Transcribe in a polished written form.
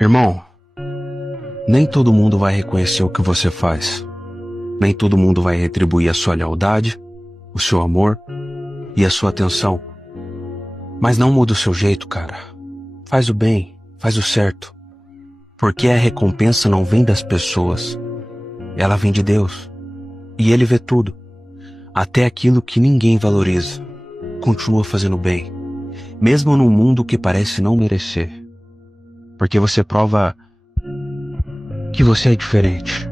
Irmão, nem todo mundo vai reconhecer o que você faz. Nem todo mundo vai retribuir a sua lealdade, o seu amor e a sua atenção. Mas não muda o seu jeito, cara. Faz o bem, faz o certo. Porque a recompensa não vem das pessoas. Ela vem de Deus. E Ele vê tudo. Até aquilo que ninguém valoriza. Continua fazendo bem. Mesmo num mundo que parece não merecer. Porque você prova que você é diferente.